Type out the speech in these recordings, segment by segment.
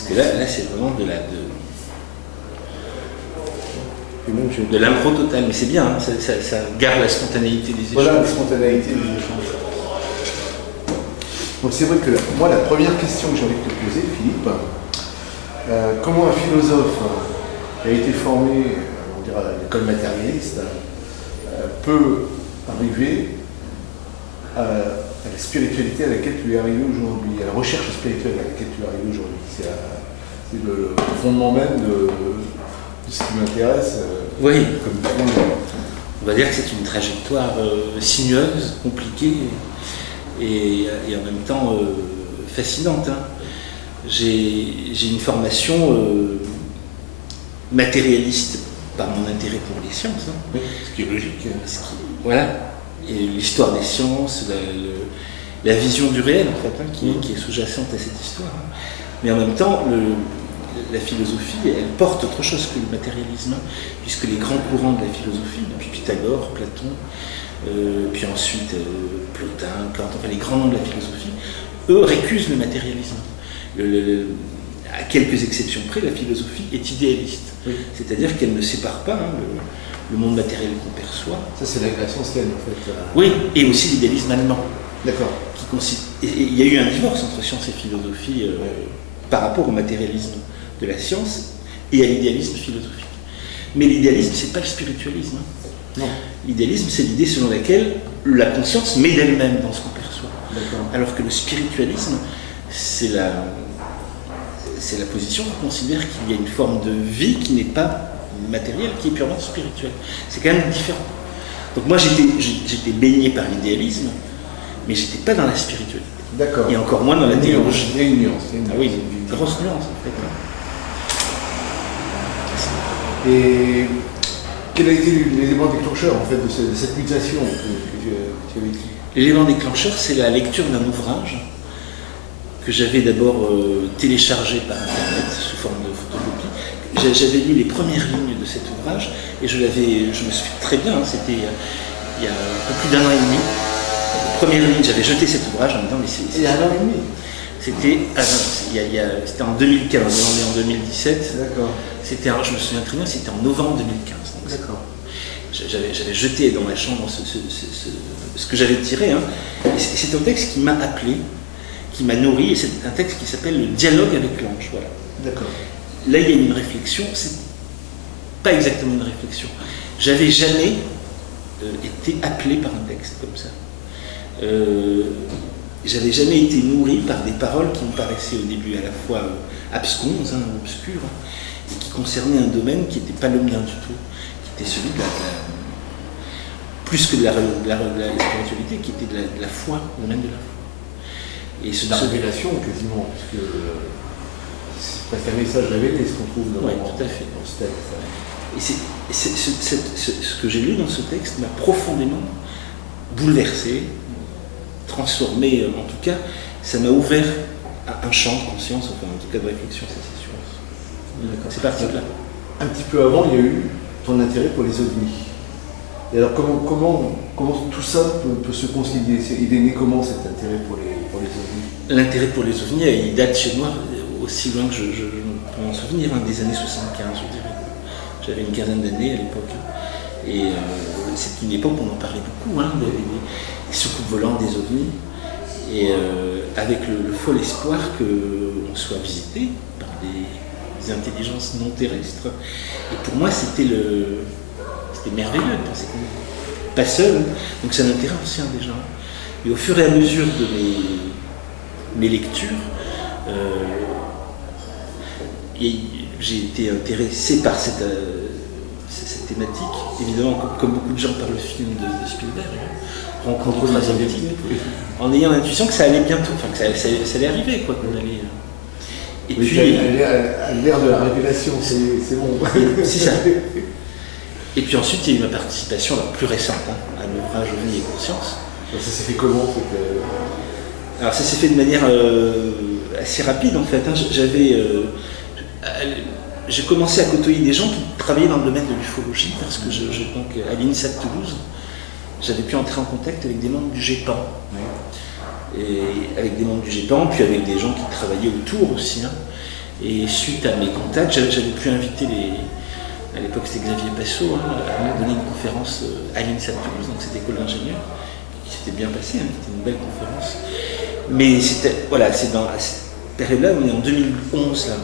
Parce que là c'est vraiment de l'impro totale, mais c'est bien, hein, ça garde la spontanéité des échanges. Voilà la spontanéité des échanges. Donc c'est vrai que moi, la première question que j'ai envie de te poser, Philippe, comment un philosophe qui a été formé, on dirait à l'école matérialiste, peut arriver à la spiritualité à laquelle tu es arrivé aujourd'hui, à la recherche spirituelle à laquelle tu es arrivé aujourd'hui. C'est le fondement même de ce qui m'intéresse. Oui, on va dire que c'est une trajectoire sinueuse, compliquée et en même temps fascinante. Hein. J'ai une formation matérialiste par mon intérêt pour les sciences. Hein. Oui, ce qui est logique. Voilà. Et l'histoire des sciences, la vision du réel, en fait, hein, qui est sous-jacente à cette histoire. Hein. Mais en même temps, la philosophie, elle porte autre chose que le matérialisme, hein, puisque les grands courants de la philosophie, depuis Pythagore, Platon, puis ensuite Plotin, Kant, enfin les grands noms de la philosophie, eux récusent le matérialisme. À quelques exceptions près, la philosophie est idéaliste. Oui. C'est-à-dire qu'elle ne sépare pas le monde matériel qu'on perçoit. Ça, c'est la création ancienne, en fait. Oui, et aussi l'idéalisme allemand. D'accord. Il y a eu un divorce entre science et philosophie par rapport au matérialisme de la science et à l'idéalisme philosophique. Mais l'idéalisme, c'est pas le spiritualisme. Hein. Non. L'idéalisme, c'est l'idée selon laquelle la conscience met d'elle-même dans ce qu'on perçoit. Alors que le spiritualisme, c'est la position qui considère qu'il y a une forme de vie qui n'est pas matérielle, qui est purement spirituelle. C'est quand même différent. Donc moi, j'étais baigné par l'idéalisme, mais j'étais pas dans la spiritualité. D'accord. Et encore moins dans la théologie. Il y a une nuance. Ah oui, une grosse nuance, en fait. Et quel a été l'élément déclencheur, en fait, de cette mutation que tu as vécue? L'élément déclencheur, c'est la lecture d'un ouvrage que j'avais d'abord téléchargé par Internet sous forme de photocopie. J'avais lu les premières lignes de cet ouvrage et je me souviens très bien, hein, c'était il y a un peu plus d'un an et demi. Première ligne, j'avais jeté cet ouvrage en me disant mais c'est... Il y a un an et demi. C'était en 2015, on est en 2017. D'accord. Je me souviens très bien, c'était en novembre 2015. D'accord. J'avais jeté dans ma chambre ce que j'avais tiré. Hein. C'est un texte qui m'a appelé, qui m'a nourri, et c'est un texte qui s'appelle Le dialogue avec l'ange. Voilà. D'accord. Là, il y a une réflexion, c'est pas exactement une réflexion. J'avais jamais été appelé par un texte comme ça. J'avais jamais été nourri par des paroles qui me paraissaient au début à la fois absconses, hein, obscures, hein, et qui concernaient un domaine qui n'était pas le mien du tout, qui était celui de plus que de la spiritualité, qui était de la foi, le domaine de la foi. Et la révélation quasiment, puisque c'est presque un message révélé ce qu'on trouve dans tout à fait. Dans ce texte. Et ce que j'ai lu dans ce texte m'a profondément bouleversé, transformé, en tout cas, ça m'a ouvert à un champ de conscience, enfin en tout cas de réflexion, ça c'est sûr. C'est parti de là. Un petit peu avant, il y a eu ton intérêt pour les ovnis. Et alors comment tout ça peut se concilier? Il est né comment cet intérêt pour les ovnis? L'intérêt pour les ovnis, il date chez moi aussi loin que je peux m'en souvenir, hein, des années 75, je dirais. J'avais une quinzaine d'années à l'époque. Et c'est une époque où on en parlait beaucoup, hein, des soucoupes volantes, des ovnis. Et avec le fol espoir qu'on soit visité par des intelligences non terrestres. Et pour moi, c'était merveilleux de penser qu'on n'est pas seul. Donc c'est un intérêt ancien déjà. Et au fur et à mesure de mes lectures, j'ai été intéressé par cette thématique, évidemment comme beaucoup de gens par le film de Spielberg, Rencontre transatlantique, en ayant l'intuition que ça allait bientôt, enfin que ça allait arriver, quoi, qu'on allait. Et oui, puis à l'ère de la révélation, c'est bon. C'est ça. Et puis ensuite, il y a eu ma participation plus récente à l'ouvrage Ovnis et Conscience. Ça s'est fait comment Alors ça s'est fait de manière assez rapide en fait. Hein. J'ai commencé à côtoyer des gens qui travaillaient dans le domaine de l'ufologie parce que donc, à l'INSA de Toulouse, j'avais pu entrer en contact avec des membres du GEPAN. Et avec des membres du GEPAN, puis avec des gens qui travaillaient autour aussi. Hein. Et suite à mes contacts, j'avais pu inviter à l'époque c'était Xavier Passot, à donner une conférence à l'INSA de Toulouse, donc cette école d'ingénieurs, qui s'était bien passée, c'était une belle conférence. Mais c'est dans cette période-là, on est en 2011 là.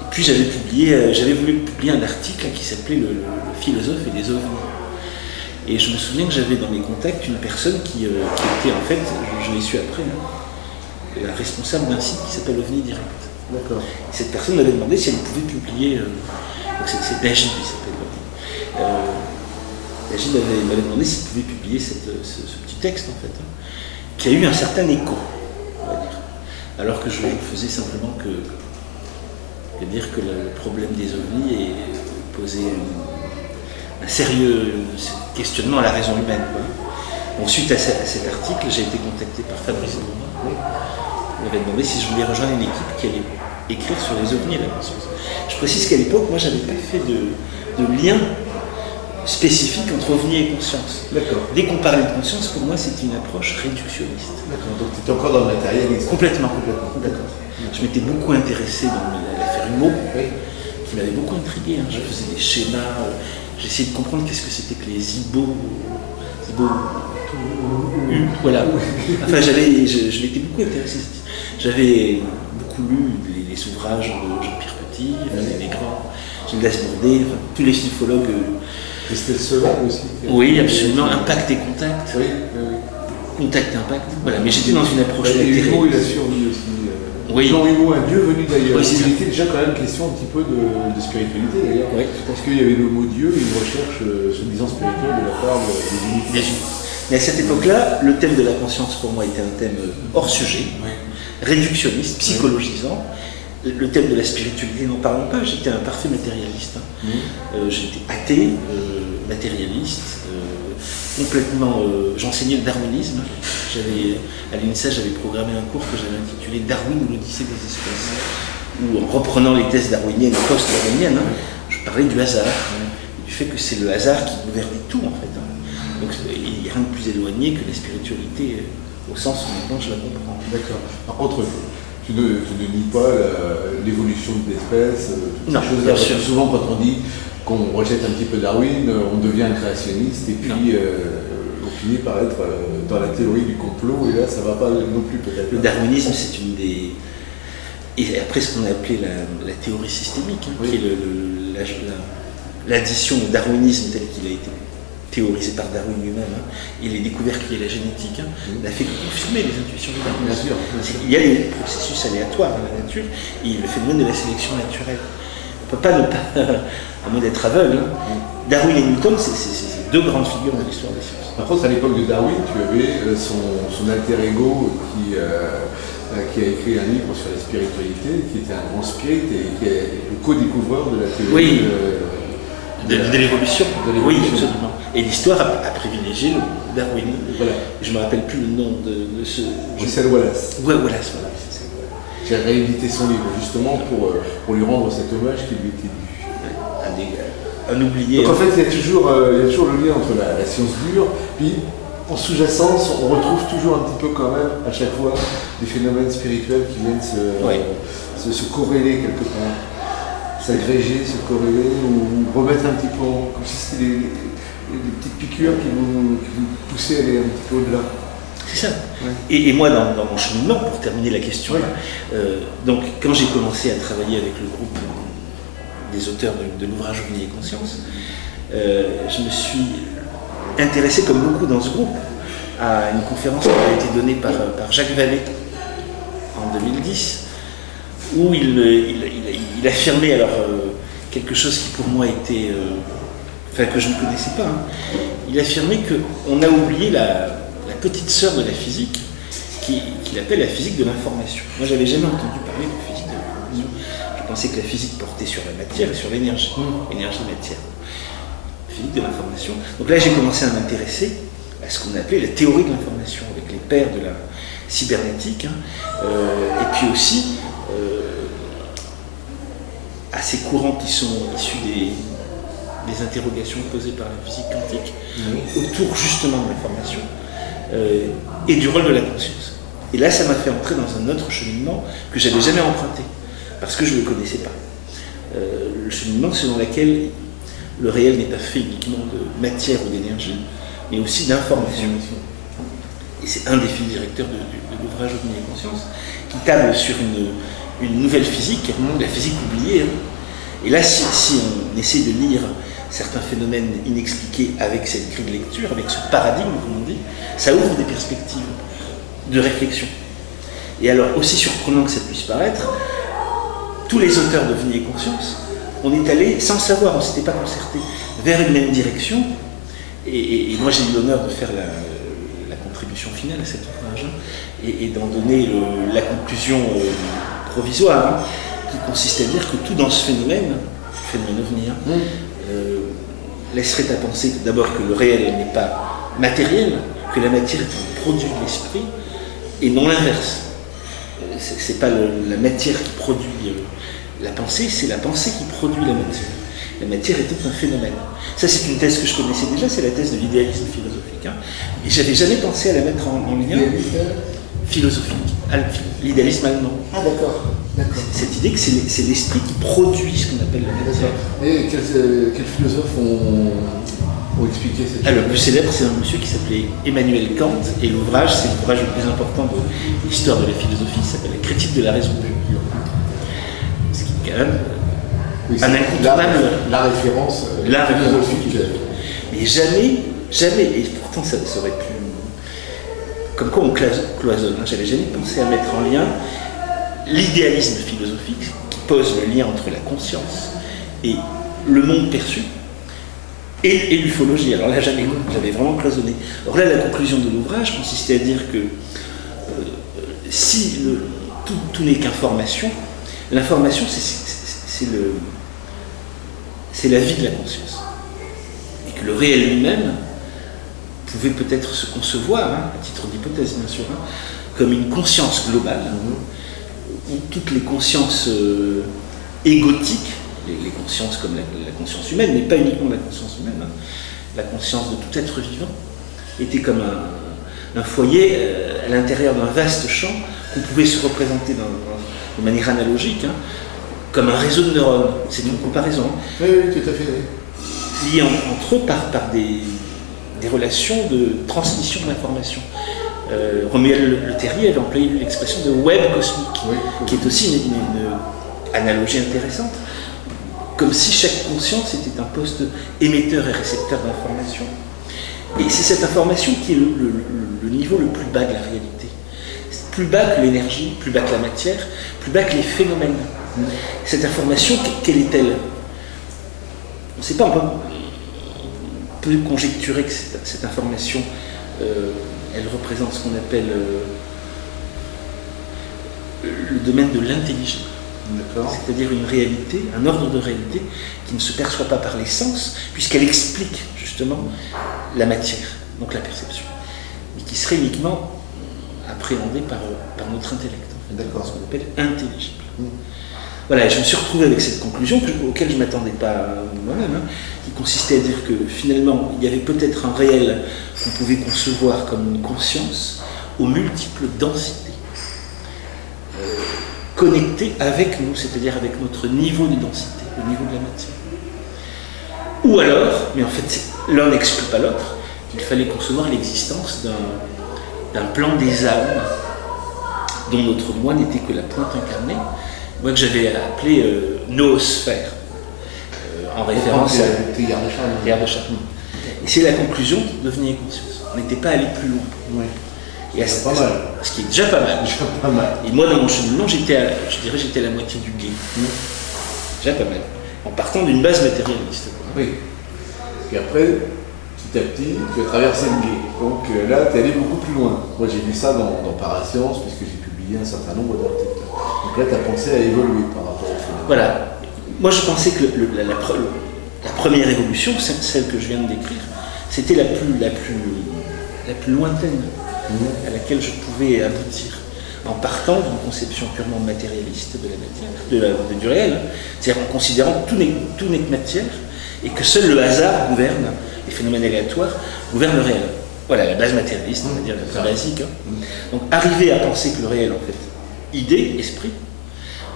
Et puis j'avais voulu publier un article qui s'appelait le philosophe et les ovnis. Et je me souviens que j'avais dans mes contacts une personne qui était en fait, je l'ai su après, la responsable d'un site qui s'appelle OVNI Direct. D'accord. Cette personne m'avait demandé si elle pouvait publier, donc c'est Dagid qui s'appelle. Dagid m'avait demandé s'il pouvait publier ce petit texte en fait, qui a eu un certain écho, on va dire. Alors que je faisais simplement que dire que le problème des ovnis posait un sérieux questionnement à la raison humaine. Donc suite à cet article, j'ai été contacté par Fabrice Bourgoin. Il m'avait demandé si je voulais rejoindre une équipe qui allait écrire sur les ovnis et la conscience. Je précise qu'à l'époque, moi, je n'avais pas fait de lien spécifique entre ovnis et conscience. D'accord. Dès qu'on parlait de conscience, pour moi, c'était une approche réductionniste. D'accord. Donc tu étais encore dans le matérialisme. Complètement. D'accord. Je m'étais beaucoup intéressé dans l'affaire Humeau, qui m'avait beaucoup intrigué. Je faisais des schémas, j'essayais de comprendre qu'est-ce que c'était que les zibo. Voilà. Enfin, je m'étais beaucoup intéressé. J'avais beaucoup lu les ouvrages de Jean-Pierre Petit, les grands, Gilles Bourdet, tous les ufologues. Christelle Solar aussi. Oui, absolument. Impact et contact. Oui. Contact, impact. Voilà. Mais j'étais dans une approche latérale. Humeau, il a survécu aussi. Oui. Jean Humeau, un dieu venu d'ailleurs. Oui, il était déjà quand même question un petit peu de spiritualité d'ailleurs. Oui. Parce qu'il y avait le mot Dieu et une recherche soi-disant spirituelle de la part des unités. Mais à cette époque-là, le thème de la conscience pour moi était un thème hors sujet, réductionniste, psychologisant. Le thème de la spiritualité, n'en parlons pas, j'étais un parfait matérialiste. J'étais athée, matérialiste, complètement. J'enseignais le darwinisme. À l'INSA, j'avais programmé un cours que j'avais intitulé Darwin ou l'Odyssée des espèces, où en reprenant les thèses darwiniennes et post-darwiniennes, je parlais du hasard, et du fait que c'est le hasard qui gouverne tout en fait. Donc il n'y a rien de plus éloigné que la spiritualité au sens où maintenant je la comprends. D'accord. Par contre, tu ne nies pas l'évolution de l'espèce, toutes ces choses-là. Parce que souvent quand on dit qu'on rejette un petit peu Darwin, on devient un créationniste et puis on finit par être dans la théorie du complot et là ça ne va pas non plus peut-être. Le darwinisme c'est une des... Et après ce qu'on a appelé la théorie systémique, qui est l'addition au darwinisme tel qu'il a été théorisé par Darwin lui-même, et les découvertes liées à la génétique, n'a fait que confirmer les intuitions du Darwin. Bien sûr. Il y a des processus aléatoires dans la nature, et le phénomène de la sélection naturelle. On ne peut pas ne pas, à moins d'être aveugle. Darwin et Newton, c'est deux grandes figures de l'histoire des sciences. Par contre, à l'époque de Darwin, tu avais son alter ego qui a écrit un livre sur la spiritualité, qui était un grand spirit et qui est le co-découvreur de la théorie. De l'évolution. Oui, absolument. Et l'histoire a privilégié le Darwin. Voilà. Je ne me rappelle plus le nom de ce... Russell Wallace. Ouais, Wallace. J'ai réédité son livre justement pour lui rendre cet hommage qui lui était dû. Un oublié. Donc en fait, il y a toujours le lien entre la science dure, puis en sous-jacence, on retrouve toujours un petit peu quand même, à chaque fois, des phénomènes spirituels qui viennent se corréler quelque part. S'agréger, se corréler, ou remettre un petit peu, comme si c'était des petites piqûres qui vous poussaient à aller un petit peu au-delà. C'est ça. Ouais. Et moi, dans mon cheminement, pour terminer la question, donc quand j'ai commencé à travailler avec le groupe des auteurs de l'ouvrage OVNI et Conscience, je me suis intéressé, comme beaucoup dans ce groupe, à une conférence qui a été donnée par Jacques Vallée en 2010, où il affirmait alors quelque chose qui pour moi était, que je ne connaissais pas. Il affirmait qu'on a oublié la petite sœur de la physique, qu'il appelle la physique de l'information. Moi, j'avais jamais entendu parler de physique de l'information. Je pensais que la physique portait sur la matière et sur l'énergie, énergie-matière. Physique de l'information. Donc là, j'ai commencé à m'intéresser à ce qu'on appelait la théorie de l'information, avec les pères de la cybernétique, et puis aussi à ces courants qui sont issus des interrogations posées par la physique quantique, autour justement de l'information, et du rôle de la conscience. Et là, ça m'a fait entrer dans un autre cheminement que j'avais jamais emprunté. parce que je ne le connaissais pas. Le cheminement selon lequel le réel n'est pas fait uniquement de matière ou d'énergie, mais aussi d'information. Et c'est un des fils directeurs de l'ouvrage Ovni et Conscience, qui table sur une nouvelle physique, la physique oubliée. Et là, si on essaie de lire certains phénomènes inexpliqués avec cette grille de lecture, avec ce paradigme, comme on dit, ça ouvre des perspectives de réflexion. Et alors, aussi surprenant que ça puisse paraître, tous les auteurs d'Ovni et Conscience, on est allé, sans le savoir, on ne s'était pas concerté, vers une même direction. Et moi, j'ai eu l'honneur de faire la contribution finale à cet ouvrage, et d'en donner la conclusion provisoire, qui consiste à dire que tout dans ce phénomène ovni, laisserait à penser que d'abord que le réel n'est pas matériel, que la matière est un produit de l'esprit, et non l'inverse. C'est pas la matière qui produit la pensée, c'est la pensée qui produit la matière. La matière est tout un phénomène. Ça, c'est une thèse que je connaissais déjà, c'est la thèse de l'idéalisme philosophique. Et j'avais jamais pensé à la mettre en lien. Philosophique, l'idéalisme allemand. Ah d'accord. Cette idée que c'est l'esprit qui produit ce qu'on appelle la matière. Et quels philosophes ont expliqué cette chose? Le plus célèbre, c'est un monsieur qui s'appelait Emmanuel Kant, et l'ouvrage, c'est l'ouvrage le plus important de l'histoire de la philosophie, il s'appelle La critique de la raison pure. Ce qui est quand même un incontournable. La référence philosophique. Mais jamais, et pourtant ça aurait pu. Comme quoi on cloisonne, j'avais jamais pensé à mettre en lien l'idéalisme philosophique qui pose le lien entre la conscience et le monde perçu et l'ufologie. Alors là, j'avais vraiment cloisonné. Alors là, la conclusion de l'ouvrage consistait à dire que si tout n'est qu'information, l'information, c'est la vie de la conscience. Et que le réel lui-même pouvait peut-être se concevoir, à titre d'hypothèse bien sûr, comme une conscience globale, où toutes les consciences égotiques, les consciences comme la conscience humaine, mais pas uniquement la conscience humaine, la conscience de tout être vivant, était comme un foyer à l'intérieur d'un vaste champ qu'on pouvait se représenter de manière analogique, comme un réseau de neurones. C'est une comparaison. Oui, tout à fait. Liés entre eux par des relations de transmission d'informations. Romuald Le Terrier avait employé l'expression de web cosmique, qui est aussi une analogie intéressante, comme si chaque conscience était un poste émetteur et récepteur d'informations. Et c'est cette information qui est le niveau le plus bas de la réalité. Plus bas que l'énergie, plus bas que la matière, plus bas que les phénomènes. Cette information, quelle est-elle? On ne sait pas, on peut conjecturer que cette information, elle représente ce qu'on appelle le domaine de l'intelligible. C'est-à-dire une réalité, un ordre de réalité qui ne se perçoit pas par les sens, puisqu'elle explique justement la matière, donc la perception, mais qui serait uniquement appréhendée par notre intellect, en fait, ce qu'on appelle intelligible. Voilà, et je me suis retrouvé avec cette conclusion auquel je ne m'attendais pas moi-même, qui consistait à dire que finalement, il y avait peut-être un réel qu'on pouvait concevoir comme une conscience aux multiples densités, connectées avec nous, c'est-à-dire avec notre niveau de densité, le niveau de la matière. Ou alors, mais en fait, l'un n'exclut pas l'autre, qu'il fallait concevoir l'existence d'un plan des âmes dont notre moi n'était que la pointe incarnée, moi que j'avais appelé noosphère, en référence à Théard de Chardin. Et c'est la conclusion d'Ovni et Conscience. On n'était pas allé plus loin. Oui. Et c'est pas mal. Ce qui est déjà pas mal. Et moi, dans mon cheminement, j'étais à la moitié du gué. Déjà pas mal. En partant d'une base matérialiste. Oui. Et après, petit à petit, tu as traversé le gué. Donc là, tu es allé beaucoup plus loin. Moi, j'ai vu ça dans Parascience, puisque j'ai publié un certain nombre d'articles. Donc là, tu as pensé à évoluer par rapport au phénomène. Voilà. Moi, je pensais que la première évolution, celle que je viens de décrire, c'était la plus lointaine à laquelle je pouvais aboutir, en partant d'une conception purement matérialiste de la matière, du réel, c'est-à-dire en considérant que tout n'est que matière, et que seul le hasard gouverne, les phénomènes aléatoires gouvernent le réel. Voilà, la base matérialiste, on va dire, la plus basique. Donc, arriver à penser que le réel, en fait, idée, esprit,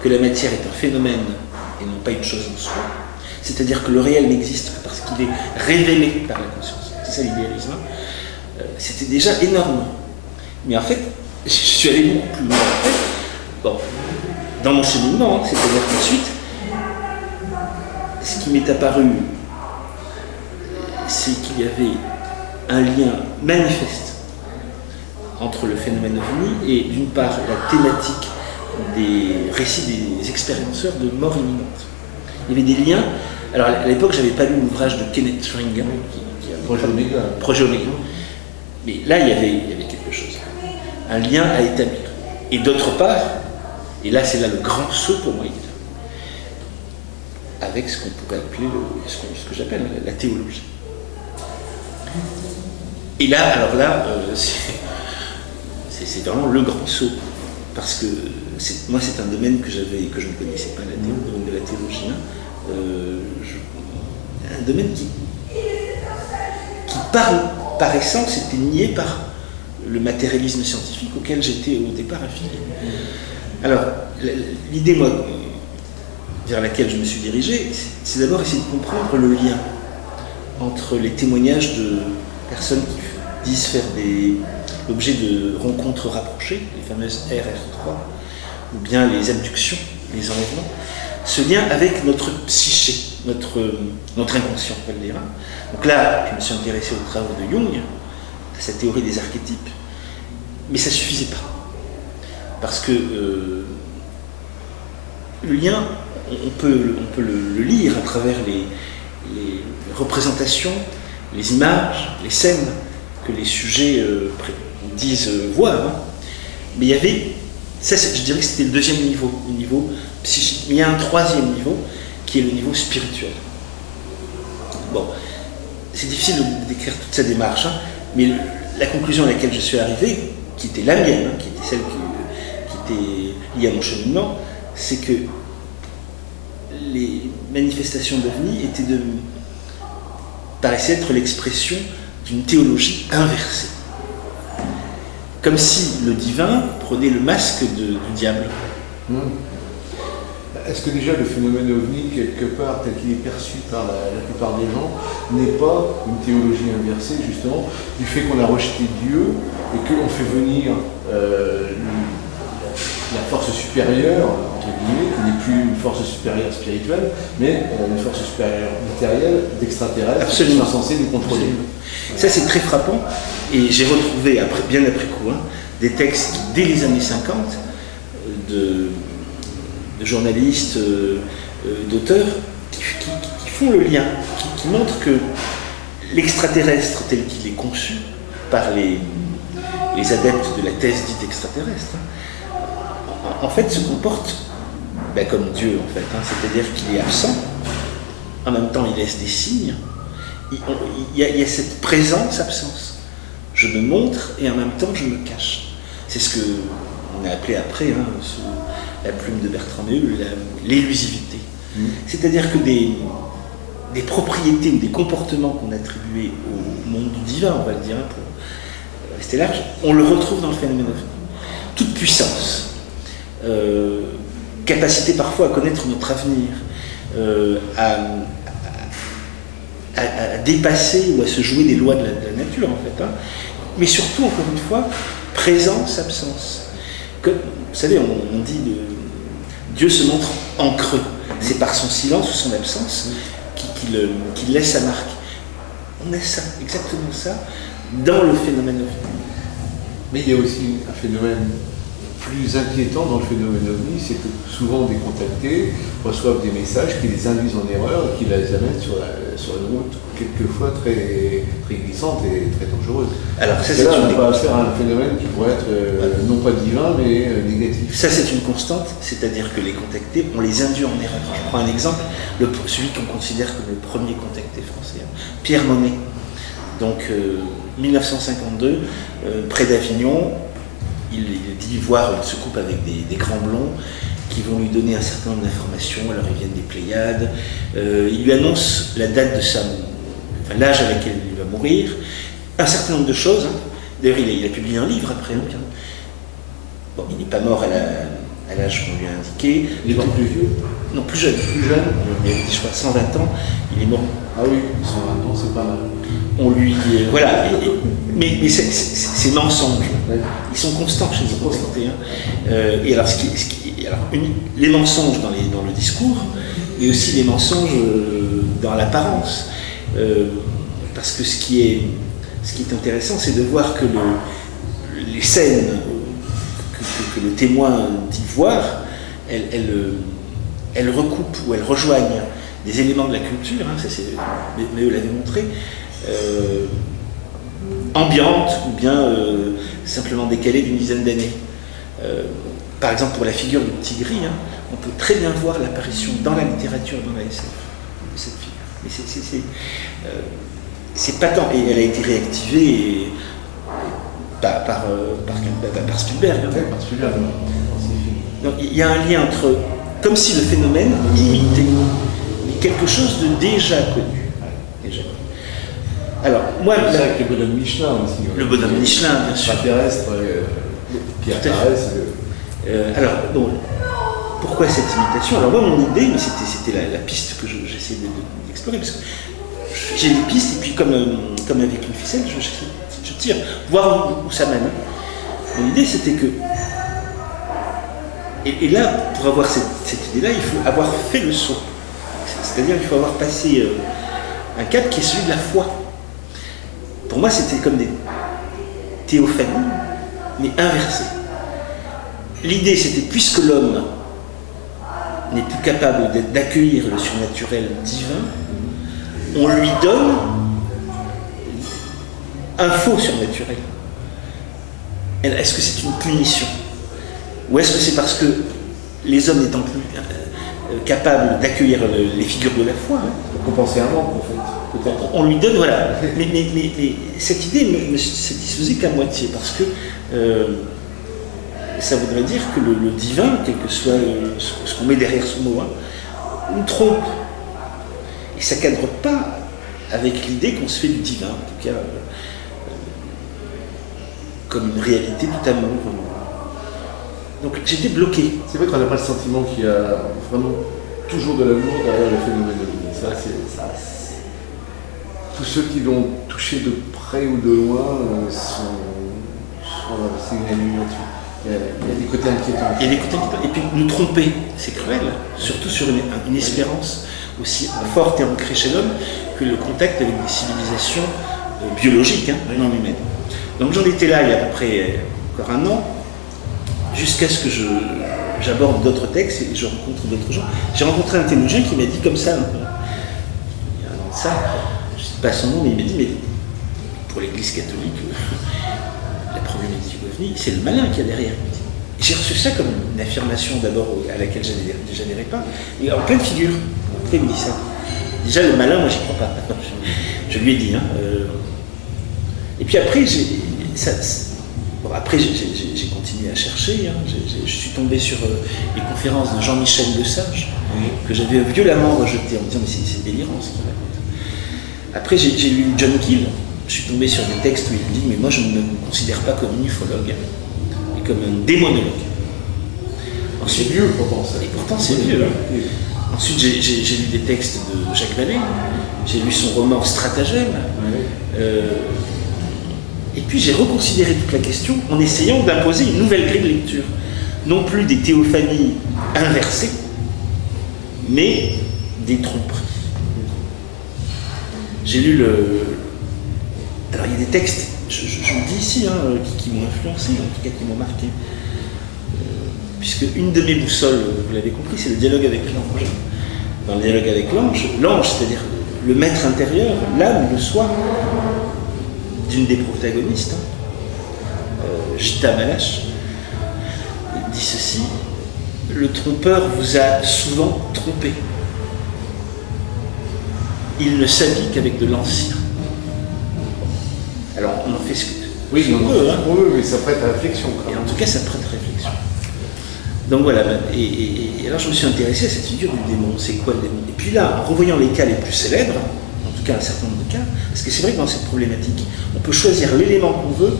que la matière est un phénomène et non pas une chose en soi. C'est-à-dire que le réel n'existe que parce qu'il est révélé par la conscience. C'est ça l'idéalisme. C'était déjà énorme. Mais en fait, je suis allé beaucoup plus loin. En fait, bon, dans mon cheminement, c'est-à-dire qu'ensuite, ce qui m'est apparu, c'est qu'il y avait un lien manifeste entre le phénomène ovni et d'une part la thématique des récits des expérienceurs de mort imminente. Il y avait des liens. Alors à l'époque, je n'avais pas lu l'ouvrage de Kenneth Schwinger, Projet Oméga. Mais là, il y avait quelque chose. Un lien à établir. Et d'autre part, et là c'est là le grand saut pour moi, avec ce qu'on pourrait appeler, ce que j'appelle la théologie. Et là, alors là, c'est vraiment le grand saut. Parce que moi, c'est un domaine que je ne connaissais pas, le domaine de la théologie. Un domaine qui par essence, était nié par le matérialisme scientifique auquel j'étais au départ affilié. Alors, l'idée, moi, vers laquelle je me suis dirigé, c'est d'abord essayer de comprendre le lien entre les témoignages de personnes qui disent faire l'objet de rencontres rapprochées, les fameuses RR3, ou bien les abductions, les enlèvements, ce lien avec notre psyché, notre inconscient, on va le dire. Donc là, je me suis intéressé aux travaux de Jung, à sa théorie des archétypes, mais ça ne suffisait pas. Parce que le lien, on peut le lire à travers les représentations, les images, les scènes que les sujets disent voir. Mais il y avait, ça, je dirais que c'était le deuxième niveau, le niveau psychique. Mais il y a un troisième niveau qui est le niveau spirituel. Bon, c'est difficile de décrire toute cette démarche, mais la conclusion à laquelle je suis arrivé, qui était la mienne, qui était celle qui était liée à mon cheminement, c'est que les manifestations d'OVNI paraissaient être l'expression d'une théologie inversée. Comme si le divin prenait le masque du diable. Est-ce que déjà le phénomène ovni, quelque part, tel qu'il est perçu par la plupart des gens, n'est pas une théologie inversée, justement, du fait qu'on a rejeté Dieu et qu'on fait venir la force supérieure, entre guillemets, qui n'est plus une force supérieure spirituelle, mais une force supérieure matérielle, d'extraterrestres, qui sont censés nous contrôler. Absolument. Ça, c'est très frappant, et j'ai retrouvé, bien après coup, des textes qui, dès les années 50, de journalistes, d'auteurs, qui font le lien, qui montrent que l'extraterrestre tel qu'il est conçu par les adeptes de la thèse dite extraterrestre, en fait se comporte comme Dieu, en fait, c'est-à-dire qu'il est absent, en même temps il laisse des signes, il y a cette présence-absence. Je me montre et en même temps je me cache. C'est ce qu'on a appelé après, sous la plume de Bertrand Meul, l'élusivité. C'est-à-dire que des propriétés ou des comportements qu'on attribuait au monde du divin, on va le dire pour rester large, on le retrouve dans le phénomène ovni. Toute puissance, capacité parfois à connaître notre avenir, à dépasser ou à se jouer des lois de la nature, en fait. Mais surtout, encore une fois, présence, absence. Comme, vous savez, on dit Dieu se montre en creux. C'est par son silence ou son absence qu'il laisse sa marque. On a ça, exactement ça, dans le phénomène ovni. Mais il y a aussi un phénomène plus inquiétant dans le phénomène ovni, c'est que souvent des contactés reçoivent des messages qui les induisent en erreur et qui les amènent sur une route quelquefois très, très glissante et très dangereuse. Alors ça, c'est on va faire un phénomène qui pourrait être non pas divin mais négatif. Ça, c'est une constante, c'est-à-dire que les contactés, on les induit en erreur. Je prends un exemple, celui qu'on considère comme le premier contacté français, Pierre Monet. Donc 1952, près d'Avignon, il dit voir une soucoupe avec des grands blonds qui vont lui donner un certain nombre d'informations. Alors ils viennent des Pléiades, il lui annonce la date de l'âge à laquelle il va mourir, un certain nombre de choses. D'ailleurs il a publié un livre après. Bon, il n'est pas mort à l'âge qu'on lui a indiqué. Il est mort plus vieux? Non, plus jeune. Plus jeune? Il avait, je crois, 120 ans, il est mort. Ah oui, 120 ans, c'est pas mal. On lui... voilà, mais ces mensonges, ils sont constants chez les constatés. Et alors, les mensonges dans le discours, mais aussi les mensonges dans l'apparence. Parce que ce qui est intéressant, c'est de voir que les scènes que le témoin dit voir, elles recoupent ou elles rejoignent des éléments de la culture, mais eux l'avaient montré, ambiante ou bien simplement décalée d'une dizaine d'années. Par exemple, pour la figure du petit gris, on peut très bien voir l'apparition dans la littérature, dans la SF, de cette figure. Mais c'est patent, et elle a été réactivée par Spielberg. Par Spielberg. Donc il y a un lien entre, comme si le phénomène imitait quelque chose de déjà connu. Alors, moi... C'est avec le bonhomme Michelin aussi. Le bonhomme Michelin, bien sûr. Extraterrestre, qui apparaissent. Alors, donc, pourquoi cette imitation? Alors moi, mon idée, mais c'était la piste que j'essayais d'explorer, parce que j'ai des pistes, et puis comme avec une ficelle, je tire, voir où ça mène. Mon idée, c'était que... Et là, pour avoir cette idée-là, il faut avoir fait le saut. C'est-à-dire qu'il faut avoir passé un cap qui est celui de la foi. Pour moi, c'était comme des théophanies, mais inversées. L'idée, c'était, puisque l'homme n'est plus capable d'accueillir le surnaturel divin, on lui donne un faux surnaturel. Est-ce que c'est une punition? Ou est-ce que c'est parce que les hommes n'étant plus capables d'accueillir les figures de la foi, pour compenser un manque, en fait, peut-être. On lui donne, voilà. Mais cette idée ne se satisfaisait qu'à moitié, parce que ça voudrait dire que le divin, quel que soit ce qu'on met derrière ce mot, nous trompe. Et ça ne cadre pas avec l'idée qu'on se fait du divin, en tout cas, comme une réalité tout amour. Donc j'étais bloqué. C'est vrai qu'on n'a pas le sentiment qu'il y a vraiment toujours de l'amour derrière le phénomène de ça. Tous ceux qui l'ont touché de près ou de loin c'est unanime là-dessus. Il y a des côtés inquiétants. Il y a des côtés inquiétants. Et puis nous tromper, c'est cruel, surtout sur une espérance aussi forte et ancrée chez l'homme que le contact avec des civilisations biologiques, non humaines. Donc j'en étais là il y a à peu près encore un an, jusqu'à ce que j'aborde d'autres textes et je rencontre d'autres gens. J'ai rencontré un théologien qui m'a dit comme ça, il y a un an de ça, je ne sais pas son nom, mais il m'a dit, mais pour l'Église catholique, la problématique OVNI, c'est le malin qu'il y a derrière. J'ai reçu ça comme une affirmation d'abord à laquelle je n'adhérais pas, et en pleine figure. Pourquoi il me dit ça? Déjà, le malin, moi, j'y crois pas. Je lui ai dit. Et puis après, après, j'ai continué à chercher. Je suis tombé sur les conférences de Jean-Michel Lesage, que j'avais violemment rejeté en me disant mais c'est délirant ce qu'il raconte. Après, j'ai lu John Keel. Je suis tombé sur des textes où il dit mais moi je ne me considère pas comme un ufologue, mais comme un démonologue. C'est vieux pourtant ça. Et pourtant c'est vieux. Ensuite, j'ai lu des textes de Jacques Vallée. J'ai lu son roman Stratagème. Et puis j'ai reconsidéré toute la question en essayant d'imposer une nouvelle grille de lecture. Non plus des théophanies inversées, mais des tromperies. J'ai lu Alors il y a des textes, je le dis ici, qui m'ont influencé, en tout cas qui m'ont marqué. Puisque une de mes boussoles, vous l'avez compris, c'est le dialogue avec l'ange. Dans le dialogue avec l'ange, c'est-à-dire le maître intérieur, l'âme, le soi, d'une des protagonistes, Gita Malache, dit ceci: le trompeur vous a souvent trompé. Il ne s'habille qu'avec de l'ancien. Alors on en fait ce oui, on veut, mais ça prête à réflexion. Et en tout cas, ça prête à réflexion. Donc voilà, et alors je me suis intéressé à cette figure du démon. C'est quoi le démon? Et puis là, en revoyant les cas les plus célèbres, en tout cas un certain nombre de cas, parce que c'est vrai que dans cette problématique, on peut choisir l'élément qu'on veut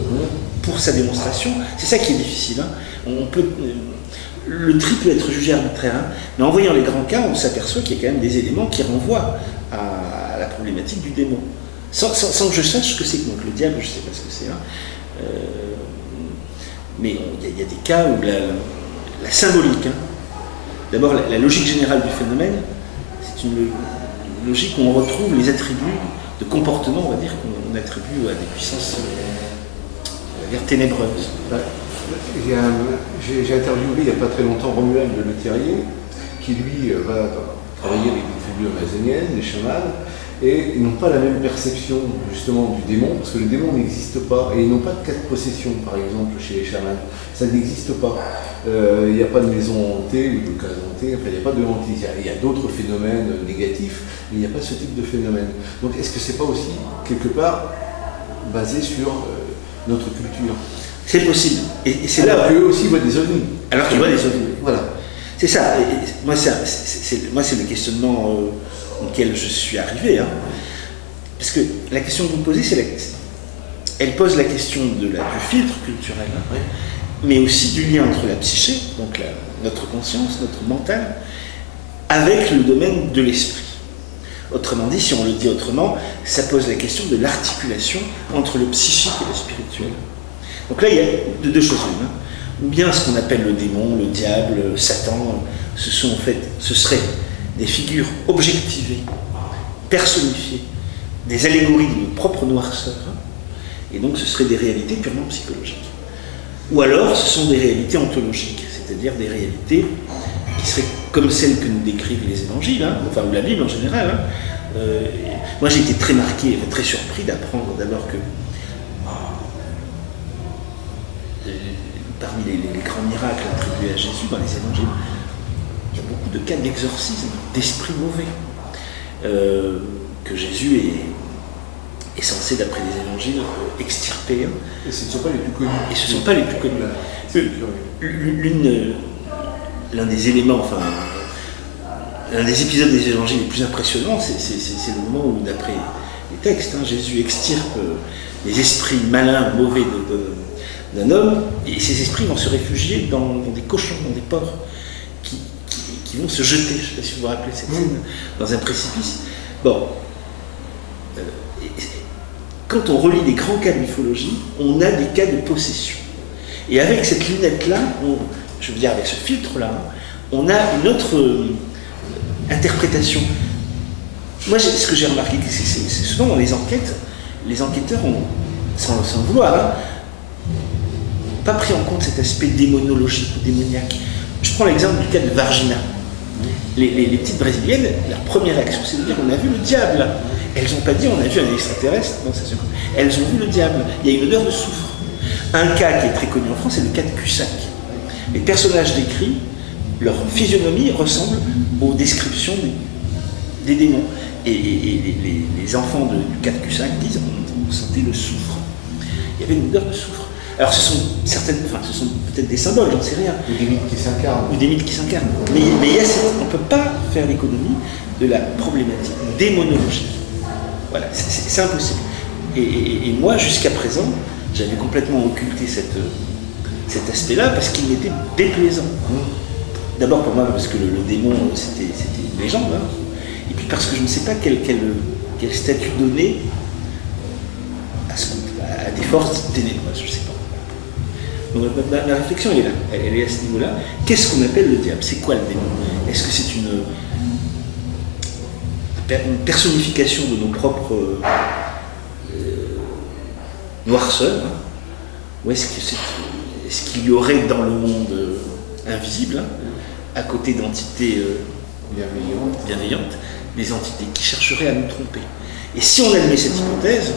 pour sa démonstration. C'est ça qui est difficile. On peut le tri peut être jugé arbitraire, hein, mais en voyant les grands cas, on s'aperçoit qu'il y a quand même des éléments qui renvoient à la problématique du démon. Sans que je sache ce que c'est que donc, le diable, je ne sais pas ce que c'est. Hein. Mais il y a des cas où la symbolique, hein, d'abord la logique générale du phénomène, c'est une logique où on retrouve les attributs de comportement, on va dire, qu'on attribue à des puissances, on va dire, ténébreuses. J'ai interviewé il n'y a pas très longtemps Romuald Le Leterrier, qui lui va travailler avec les tribus amazoniennes, les chamans, et ils n'ont pas la même perception justement du démon, parce que le démon n'existe pas, et ils n'ont pas de cas de possession, par exemple, chez les chamans. Ça n'existe pas. Il n'y a pas de maison hantée ou de case hantée, enfin, il n'y a pas de hantise. Il y a d'autres phénomènes négatifs, mais il n'y a pas ce type de phénomène. Donc est-ce que c'est pas aussi, quelque part, basé sur notre culture? C'est possible. Et c'est alors là qu'eux aussi voient des ovnis. Alors qu'ils voient des ovnis. Voilà. C'est ça. Moi, c'est le questionnement auquel je suis arrivé. Hein. Parce que la question que vous me posez, elle pose la question du filtre culturel, hein, ouais, mais aussi du lien entre la psyché, donc notre conscience, notre mental, avec le domaine de l'esprit. Autrement dit, si on le dit autrement, ça pose la question de l'articulation entre le psychique et le spirituel. Donc là, il y a deux choses. Hein. Ou bien ce qu'on appelle le démon, le diable, Satan, ce seraient des figures objectivées, personnifiées, des allégories de notre propre noirceur, hein, et donc ce seraient des réalités purement psychologiques. Ou alors ce sont des réalités ontologiques, c'est-à-dire des réalités qui seraient comme celles que nous décrivent les évangiles, hein, enfin ou la Bible en général. Hein. Moi j'ai été très marqué, très surpris d'apprendre d'abord que parmi les grands miracles attribués à Jésus dans les évangiles, il y a beaucoup de cas d'exorcisme, d'esprits mauvais, que Jésus est censé, d'après les évangiles, extirper. Et ce ne sont pas les plus connus. Et ce ne sont pas les plus connus. L'un des éléments, enfin, l'un des épisodes des évangiles les plus impressionnants, c'est le moment où, d'après les textes, hein, Jésus extirpe les esprits malins, mauvais d'un homme, et ces esprits vont se réfugier dans des cochons, dans des porcs, qui vont se jeter, je ne sais pas si vous vous rappelez cette scène, dans un précipice. Bon, quand on relit les grands cas de mythologie, on a des cas de possession. Et avec cette lunette-là, je veux dire avec ce filtre-là, on a une autre interprétation. Moi, ce que j'ai remarqué, c'est souvent dans les enquêtes, les enquêteurs ont, sans le vouloir, hein, pas pris en compte cet aspect démonologique ou démoniaque. Je prends l'exemple du cas de Varginha. Les petites brésiliennes, leur première action, c'est de dire on a vu le diable. Elles n'ont pas dit on a vu un extraterrestre. Non, elles ont vu le diable. Il y a une odeur de soufre. Un cas qui est très connu en France, c'est le cas de Cussac. Les personnages décrits, leur physionomie ressemble aux descriptions des démons. Et les enfants du cas de Cussac disent on sentait le soufre. Il y avait une odeur de soufre. Alors ce sont peut-être des symboles, j'en sais rien. Ou des mythes qui s'incarnent. Ou des mythes qui s'incarnent. Mais on ne peut pas faire l'économie de la problématique démonologique. Voilà, c'est impossible. Et moi, jusqu'à présent, j'avais complètement occulté cet aspect-là parce qu'il m'était déplaisant. D'abord pour moi, parce que le démon, c'était une légende. Hein. Et puis parce que je ne sais pas quel statut donner à des forces ténébreuses, je ne sais pas. Donc ma réflexion, elle est là, elle est à ce niveau-là. Qu'est-ce qu'on appelle le diable? C'est quoi le démon? Est-ce que c'est une personnification de nos propres noirceurs, hein? Ou est-ce qu'il y aurait dans le monde invisible, hein, à côté d'entités bienveillantes, des entités qui chercheraient à nous tromper? Et si on admet cette hypothèse,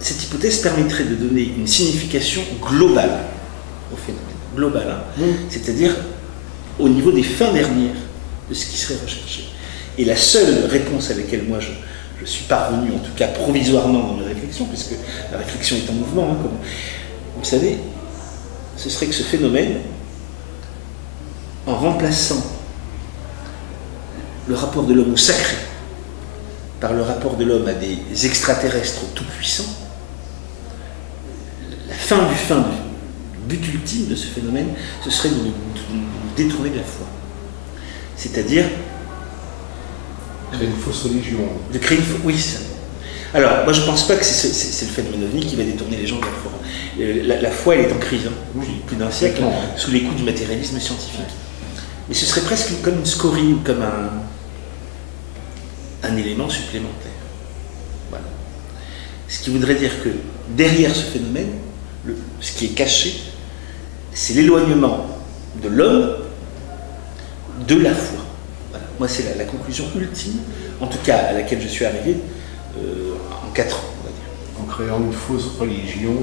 cette hypothèse permettrait de donner une signification globale au phénomène, globale, hein, c'est-à-dire au niveau des fins dernières de ce qui serait recherché. Et la seule réponse à laquelle moi je suis parvenu, en tout cas provisoirement dans mes réflexions, puisque la réflexion est en mouvement, hein, comme vous savez, ce serait que ce phénomène, en remplaçant le rapport de l'homme au sacré par le rapport de l'homme à des extraterrestres tout-puissants, la fin du but ultime de ce phénomène, ce serait de nous détourner de la foi. C'est-à-dire créer une fausse religion. De créer une fausse... Oui, ça. Alors, moi je ne pense pas que c'est le phénomène ovni qui va détourner les gens de la foi. La foi, elle est en crise, depuis plus d'un siècle, sous les coups du matérialisme scientifique. Mais ce serait presque comme une scorie ou comme un élément supplémentaire. Voilà. Ce qui voudrait dire que derrière ce phénomène, ce qui est caché, c'est l'éloignement de l'homme de la foi. Voilà. Moi, c'est la conclusion ultime, en tout cas à laquelle je suis arrivé en 4 ans, on va dire. En créant une fausse religion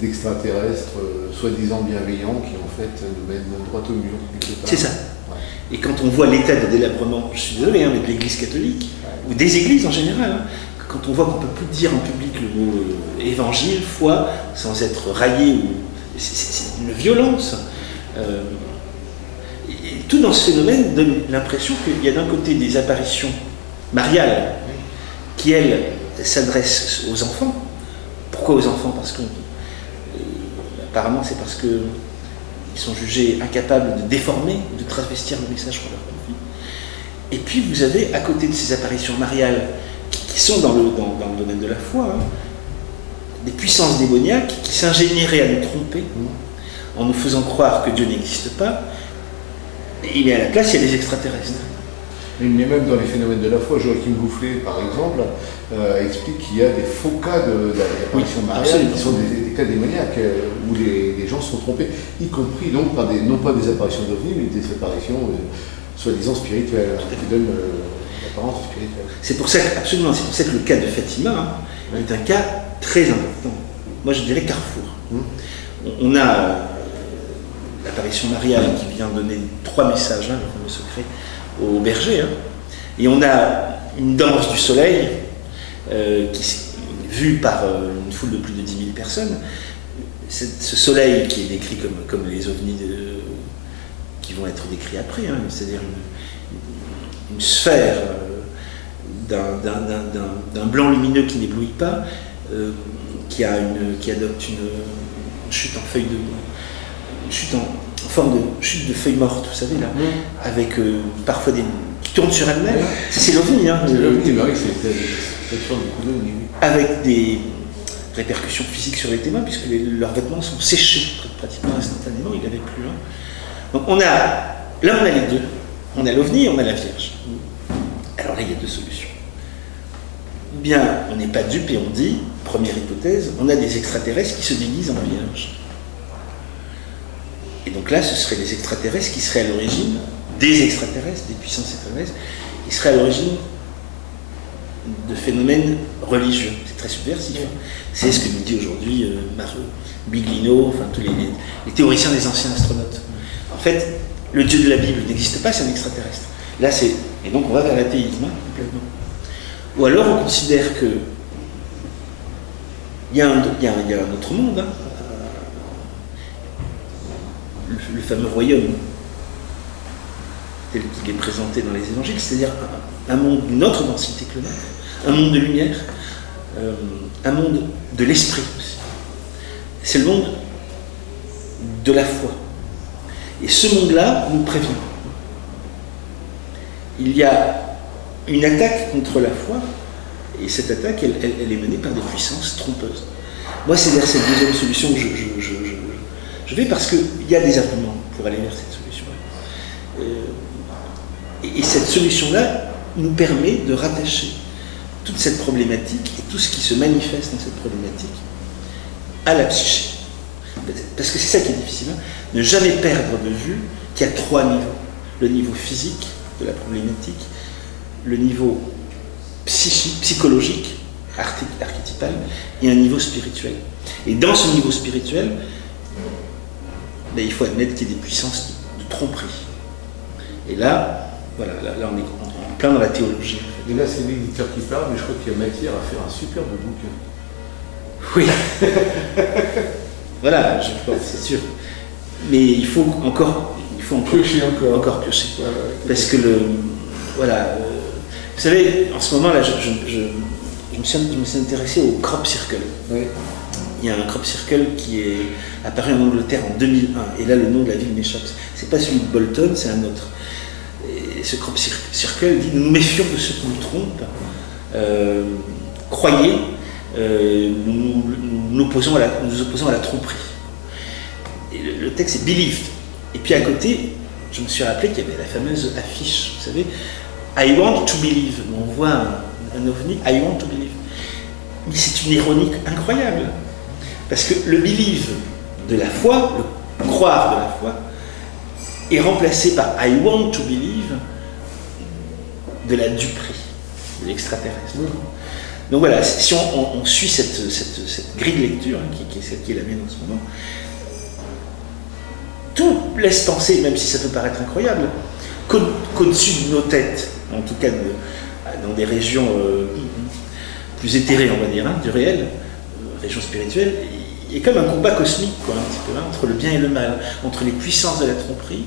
d'extraterrestres soi-disant bienveillants qui en fait nous mènent droit au mur. C'est ça. Ouais. Et quand on voit l'état de délabrement, je suis désolé, de l'Église catholique, ou des églises en général, quand on voit qu'on ne peut plus dire en public le mot évangile, foi, sans être raillé, c'est une violence. Et tout dans ce phénomène donne l'impression qu'il y a d'un côté des apparitions mariales qui, elles, s'adressent aux enfants. Pourquoi aux enfants? Parce que apparemment c'est parce qu'ils sont jugés incapables de déformer, de travestir le message qu'on leur confie. Et puis vous avez, à côté de ces apparitions mariales qui sont dans le domaine de la foi, des puissances démoniaques qui s'ingénieraient à nous tromper en nous faisant croire que Dieu n'existe pas. Et à la place, il y a des extraterrestres. Mais même dans les phénomènes de la foi, Joachim Goufflet, par exemple, explique qu'il y a des faux cas d'apparition mariale qui sont des cas démoniaques, où les gens sont trompés, y compris donc par non pas des apparitions d'ovnis, mais des apparitions soi-disant spirituelles, qui donnent l'apparence spirituelle. C'est pour ça que le cas de Fatima est un cas très important. Moi, je dirais carrefour. On a l'apparition mariale qui vient donner 3 messages, le fameux secret, au berger, et on a une danse du soleil vue par une foule de plus de 10 000 personnes. Ce soleil qui est décrit comme les ovnis qui vont être décrits après, c'est-à-dire une sphère d'un blanc lumineux qui n'éblouit pas, qui adopte une chute en feuille en forme de chute de feuilles mortes, vous savez, là, avec parfois qui tournent sur elles-mêmes. C'est l'ovni, c'est l'ovni, oui, c'est une sorte de coup d'ovni. Avec des répercussions physiques sur les témoins, puisque leurs vêtements sont séchés pratiquement instantanément, il n'avait plus un. Donc on a les deux. On a l'ovni et on a la Vierge. Alors là, il y a 2 solutions. Ou bien on n'est pas dupe et on dit, première hypothèse, on a des extraterrestres qui se déguisent en Vierge. Et donc là, ce seraient les extraterrestres qui seraient à l'origine, des extraterrestres, des puissances extraterrestres, qui seraient à l'origine de phénomènes religieux. C'est très subversif. C'est ce que nous dit aujourd'hui Biglino, enfin tous les théoriciens des anciens astronautes. En fait, le Dieu de la Bible n'existe pas, c'est un extraterrestre. Là, et donc on va vers l'athéisme, complètement. Ou alors on considère que il y a un autre monde, le fameux royaume tel qu'il est présenté dans les évangiles, c'est-à-dire un monde d'une autre densité que le nôtre, un monde de lumière, un monde de l'esprit aussi. C'est le monde de la foi. Et ce monde-là nous prévient. Il y a une attaque contre la foi, et cette attaque, elle est menée par des puissances trompeuses. Moi, c'est vers cette deuxième solution que je vais, parce qu'il y a des arguments pour aller vers cette solution-là. Et cette solution-là nous permet de rattacher toute cette problématique et tout ce qui se manifeste dans cette problématique à la psyché. Parce que c'est ça qui est difficile, ne jamais perdre de vue qu'il y a 3 niveaux. Le niveau physique de la problématique, le niveau psychique, psychologique, archétypal, et un niveau spirituel. Et dans ce niveau spirituel, il faut admettre qu'il y a des puissances de tromperie. Et là, voilà, là on est en plein dans la théologie. Et là, c'est l'éditeur qui parle, mais je crois qu'il y a matière à faire un superbe bouquin. Oui. Voilà, je pense, c'est sûr. Mais il faut encore piocher. Parce que voilà. Vous savez, en ce moment-là, je me suis intéressé au crop circle. Oui. il y a un crop circle qui est apparu en Angleterre en 2001, et là le nom de la ville m'échappe. C'est pas celui de Bolton, c'est un autre. Et ce crop circle dit: nous nous méfions de ceux qui nous trompent, croyez, nous opposons à la tromperie. Et le texte est believed. Et puis à côté, je me suis rappelé qu'il y avait la fameuse affiche, vous savez, I want to believe. On voit un ovni, I want to believe. Mais c'est une ironie incroyable. Parce que le believe de la foi, le croire de la foi, est remplacé par I want to believe de la duperie, de l'extraterrestre. Donc voilà, si on suit cette grille de lecture, hein, qui est celle qui est la mienne en ce moment, tout laisse penser, même si ça peut paraître incroyable, qu'au-dessus de nos têtes, en tout cas dans des régions plus éthérées, on va dire, hein, du réel, régions spirituelles, il y a comme un combat cosmique, quoi, un petit peu, hein, entre le bien et le mal, entre les puissances de la tromperie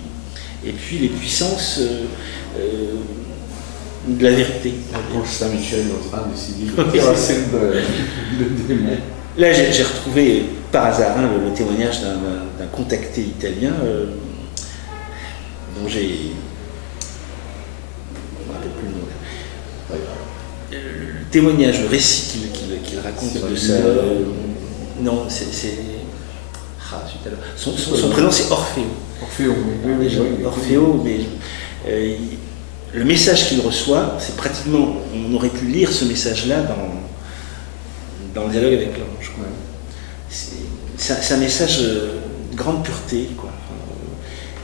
et puis les puissances de la vérité. L'approche Saint-Michel en train de décider de terrasser le démon. Là, j'ai retrouvé par hasard, hein, le témoignage d'un contacté italien dont j'ai... Je ne me rappelle plus le nom. Le témoignage, le récit qu'il raconte de ça... non, c'est... Ah, son prénom, c'est Orfeo. Orfeo, oui. Orfeo, mais... le message qu'il reçoit, c'est pratiquement... On aurait pu lire ce message-là dans le dialogue avec l'ange. C'est un message de grande pureté, quoi.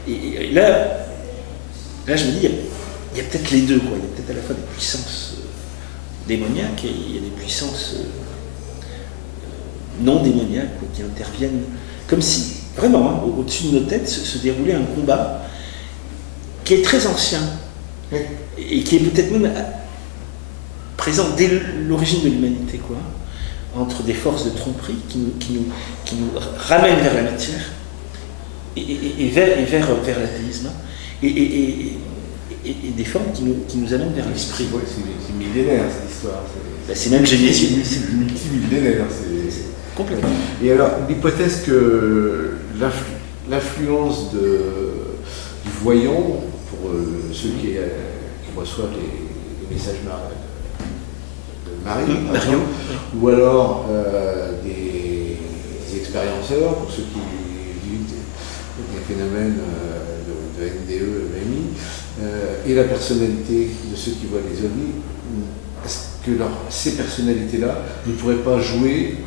Et là, je me dis, il y a peut-être les deux, quoi. Il y a peut-être à la fois des puissances démoniaques et il y a des puissances non démoniaques, quoi, qui interviennent, comme si, vraiment, hein, au-dessus de nos têtes, se déroulait un combat qui est très ancien et qui est peut-être même présent dès l'origine de l'humanité, quoi, entre des forces de tromperie qui nous ramènent vers la matière et vers l'athéisme, et des formes qui nous amènent vers l'esprit. Ouais, c'est millénaire cette histoire. C'est même génétique. C'est multimillénaire. Complètement. Et alors, l'hypothèse que l'influence du voyant, pour ceux qui reçoivent les messages de Mario, ou alors des expérienceurs, pour ceux qui vivent des phénomènes de NDE, EMI, et la personnalité de ceux qui voient les ovnis, est-ce que ces personnalités-là ne pourraient pas jouer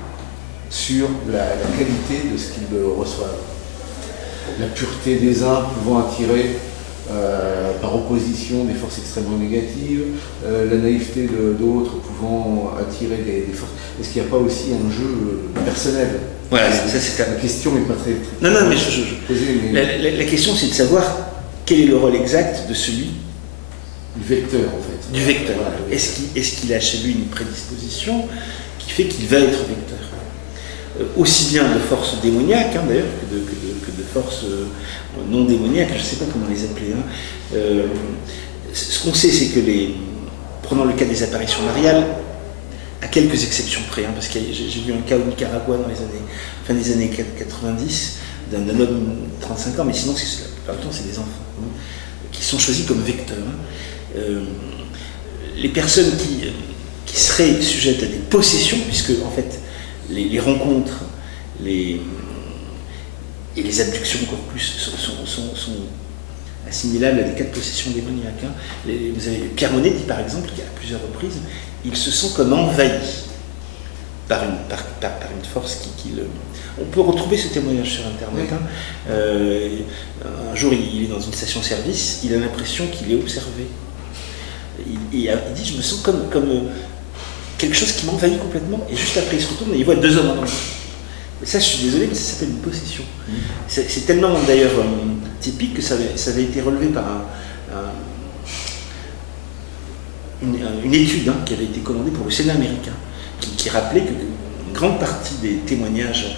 sur la qualité de ce qu'ils reçoivent? La pureté des uns pouvant attirer par opposition des forces extrêmement négatives, la naïveté d'autres pouvant attirer des forces. Est-ce qu'il n'y a pas aussi un jeu personnel? Voilà, ça c'est la question n'est pas très non, mais la question, c'est de savoir quel est le rôle exact de celui du vecteur, en fait. Du vecteur. Voilà. Est-ce qu'il a chez lui une prédisposition qui fait qu'il va être vecteur, aussi bien de forces démoniaques, hein, d'ailleurs, que de forces non démoniaques, je ne sais pas comment les appeler. Hein. Ce qu'on sait, c'est que prenons le cas des apparitions mariales, à quelques exceptions près, hein, parce que j'ai vu un cas au Nicaragua dans fin des années 90, d'un homme de 35 ans, mais sinon, la plupart du temps, c'est des enfants, hein, qui sont choisis comme vecteurs. Hein. Les personnes qui seraient sujettes à des possessions, puisque en fait, les rencontres et les abductions encore plus sont assimilables à des cas de possession démoniaque. Hein. Vous avez Pierre Monetti, par exemple, qui à plusieurs reprises, il se sent comme envahi par une force qui le... On peut retrouver ce témoignage sur Internet. Oui. Hein. Un jour, il est dans une station-service, il a l'impression qu'il est observé. Il dit, je me sens comme quelque chose qui m'envahit complètement, et juste après, il se retourne et il voit deux hommes en danger. Ça, je suis désolé, mais ça s'appelle une possession. C'est tellement, d'ailleurs, typique que ça avait été relevé par une étude, hein, qui avait été commandée pour le Sénat américain, qui rappelait qu'une grande partie des témoignages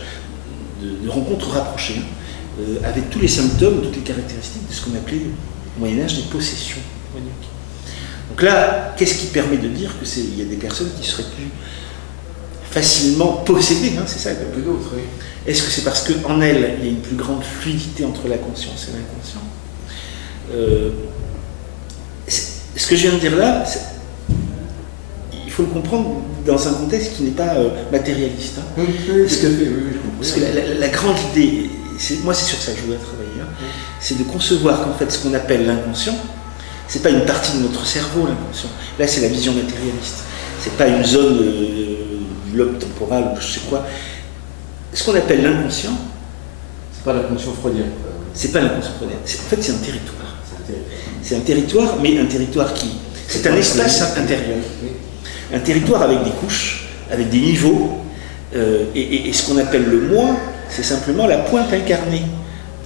de rencontres rapprochées avaient tous les symptômes, toutes les caractéristiques de ce qu'on appelait au Moyen-Âge des possessions démoniaques. Donc là, qu'est-ce qui permet de dire qu'il y a des personnes qui seraient plus facilement possédée, hein, c'est ça. Que d'autres, oui. Est-ce que c'est parce qu'en elle, il y a une plus grande fluidité entre la conscience et l'inconscient? Ce que je viens de dire là, il faut le comprendre dans un contexte qui n'est pas matérialiste. Hein. Oui, parce que la grande idée, moi c'est sur ça que je voudrais travailler, hein, c'est de concevoir qu'en fait ce qu'on appelle l'inconscient, c'est pas une partie de notre cerveau, l'inconscient. Là c'est la vision matérialiste. C'est pas une zone du lobe temporal ou je sais quoi. Ce qu'on appelle l'inconscient, c'est pas l'inconscient freudien. C'est pas l'inconscient freudien. En fait c'est un territoire. C'est un territoire, mais un territoire qui... C'est un espace intérieur. Un territoire avec des couches, avec des niveaux, et ce qu'on appelle le moi, c'est simplement la pointe incarnée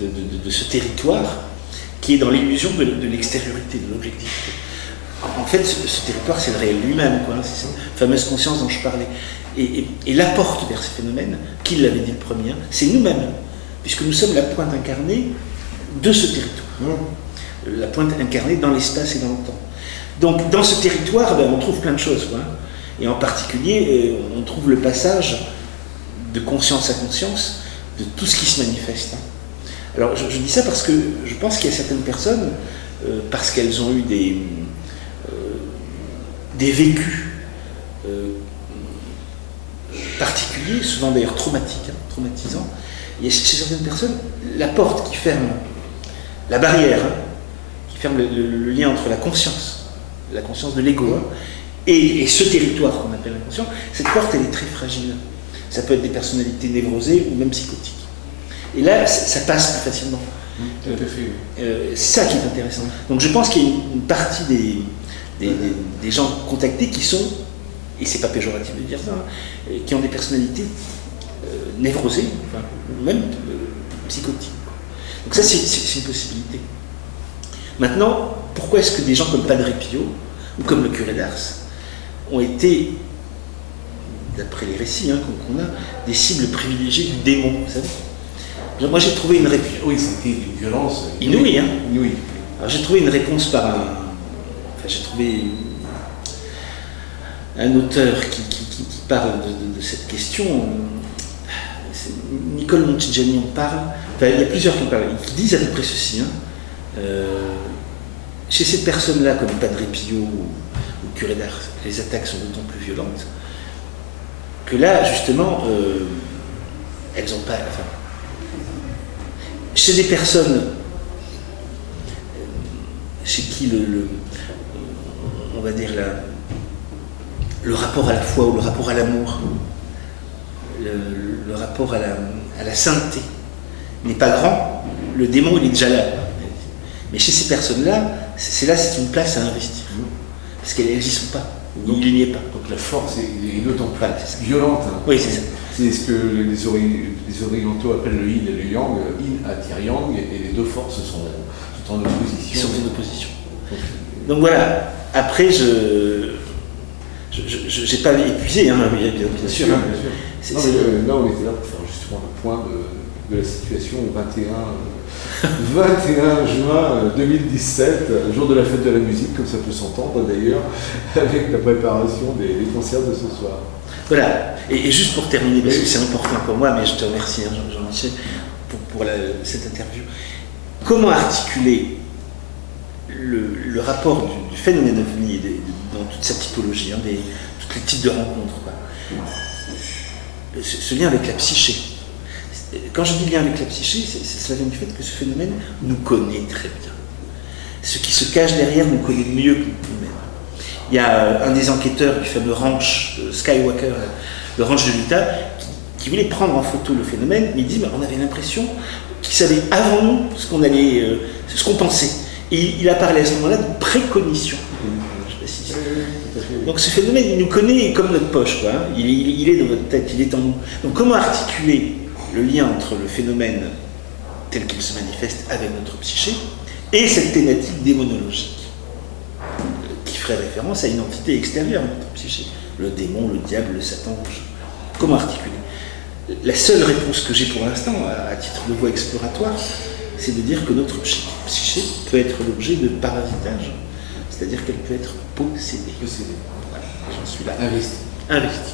de ce territoire qui est dans l'illusion de l'extériorité, de l'objectivité. En fait, ce territoire, c'est le réel lui-même, quoi. C'est cette fameuse conscience dont je parlais. Et la porte vers ces phénomènes, qui l'avait dit le premier, c'est nous-mêmes, puisque nous sommes la pointe incarnée de ce territoire. La pointe incarnée dans l'espace et dans le temps. Donc, dans ce territoire, on trouve plein de choses, quoi. Et en particulier, on trouve le passage de conscience à conscience de tout ce qui se manifeste. Alors, je dis ça parce que je pense qu'il y a certaines personnes, parce qu'elles ont eu des vécus particuliers, souvent d'ailleurs traumatiques, hein, traumatisants, il y a chez certaines personnes la porte qui ferme, la barrière, hein, qui ferme le lien entre la conscience de l'ego, hein, et ce territoire qu'on appelle l'inconscient. Cette porte, elle est très fragile. Ça peut être des personnalités névrosées ou même psychotiques. Et là, ça passe plus facilement. Tout à fait. C'est ça qui est intéressant. Donc je pense qu'il y a une partie des gens contactés qui sont, et c'est pas péjoratif de dire ça, hein, qui ont des personnalités névrosées, enfin, même psychotiques. Donc ça, c'est une possibilité. Maintenant, pourquoi est-ce que des gens comme Padre Pio, ou comme le curé d'Ars, ont été, d'après les récits hein, qu'on a, des cibles privilégiées du démon, vous savez? Moi j'ai trouvé une réponse. Oui, c'était une violence inouïe. Hein. Inouïe. Alors j'ai trouvé une réponse par un. Enfin, j'ai trouvé un auteur qui parle de cette question. Nicole Montigiani en parle. Enfin, il y a plusieurs qui en parlent, qui disent à peu près ceci. Hein. Chez ces personnes-là, comme Padre Pio ou curé d'Ars, les attaques sont d'autant plus violentes que là, justement, elles n'ont pas. Enfin, chez des personnes chez qui on va dire le rapport à la foi ou le rapport à l'amour, le rapport à la sainteté n'est pas grand, le démon il est déjà là. Mais chez ces personnes-là, c'est une place à investir. Parce qu'elles n'y sont pas. Il n'y est pas. Donc la force est d'autant plus violente. Hein. Oui, c'est ça. C'est ce que les orientaux appellent le yin et le yang. Yin attire yang et les deux forces sont en opposition. Ils sont en opposition. Donc voilà. Après, je n'ai pas épuisé, hein, bien sûr. Bien sûr. Là, on était là pour faire justement le point de la situation au 21 juin 2017, jour de la fête de la musique, comme ça peut s'entendre d'ailleurs, avec la préparation des concerts de ce soir. Voilà, et juste pour terminer, parce que c'est important pour moi, mais je te remercie Jean-Michel pour cette interview. Comment articuler le rapport du phénomène ovni dans toute sa typologie, hein, tous les types de rencontres, quoi. Ce lien avec la psyché. Quand je dis lien avec la psyché, cela vient du fait que ce phénomène nous connaît très bien. Ce qui se cache derrière nous connaît mieux que nous-mêmes. Il y a un des enquêteurs du fameux ranch Skywalker, le ranch de l'Utah, qui voulait prendre en photo le phénomène, mais il dit on avait l'impression qu'il savait avant nous ce qu'on pensait. Et il a parlé à ce moment-là de précognition. Je sais pas si donc ce phénomène, il nous connaît comme notre poche, quoi, hein. Il est dans notre tête, il est en nous. Donc comment articuler le lien entre le phénomène tel qu'il se manifeste avec notre psyché et cette thématique démonologique qui ferait référence à une entité extérieure à notre psyché, le démon, le diable, le Satan. Comment articuler? La seule réponse que j'ai pour l'instant, à titre de voie exploratoire, c'est de dire que notre psyché peut être l'objet de parasitage, c'est-à-dire qu'elle peut être possédée. Possédée. Voilà, j'en suis là. Investie. Investie.